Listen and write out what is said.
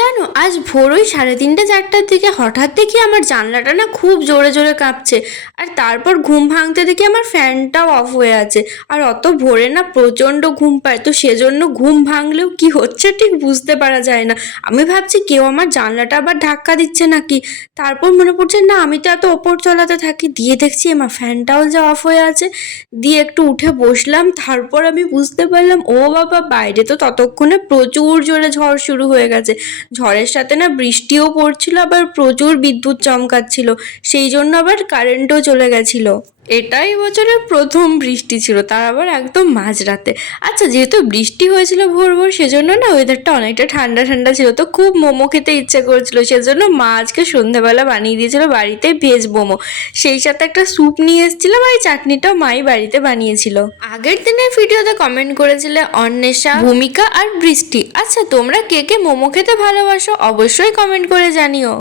জানো, আজ ভোর ওই 3:30-4টার দিকে হঠাৎ দেখি আমার জানলাটা না খুব জোরে জোরে কাঁপছে। আর তারপর ঘুম ভাঙতে দেখি আমার ফ্যানটাও অফ হয়ে আছে। আর অত ভোরে না প্রচণ্ড ঘুম পায়, তো সেজন্য ঘুম ভাঙলেও কি হচ্ছে ঠিক বুঝতে পারা যায় না। আমি ভাবছি কেউ আমার জানলাটা আবার ধাক্কা দিচ্ছে নাকি। তারপর মনে পড়ছে না, আমি তো এত ওপর তলাতে থাকি। দিয়ে দেখছি আমার ফ্যানটাও যে অফ হয়ে আছে। দিয়ে একটু উঠে বসলাম, তারপর আমি বুঝতে পারলাম ও বাবা, বাইরে তো ততক্ষণে প্রচুর জোরে ঝড় শুরু হয়ে গেছে। ঝড়ের সাথে না বৃষ্টিও পড়ছিল, আবার প্রচুর বিদ্যুৎ চমকাচ্ছিল। সেই জন্য আবার কারেন্টও চলে গেছিল। এটাই বছরের প্রথম বৃষ্টি ছিল, তার আবার একদম মাঝরাতে। আচ্ছা, যেহেতু বৃষ্টি হয়েছিল ভোর ভোর, সেজন্য না ওয়েদারটা অনেকটা ঠান্ডা ঠান্ডা ছিল, তো খুব মোমো খেতে ইচ্ছে করছিল। সেজন্য মা আজকে সন্ধ্যাবেলা বানিয়ে দিয়েছিল বাড়িতে ভেজ মোমো। সেই সাথে একটা স্যুপ নিয়ে এসেছিলাম, আর এই চাটনিটাও মাই বাড়িতে বানিয়েছিল। আগের দিনের ভিডিওতে কমেন্ট করেছিলে অন্বেষা, ভূমিকা আর বৃষ্টি। আচ্ছা, তোমরা কে কে মোমো খেতে ভালোবাসো অবশ্যই কমেন্ট করে জানিও।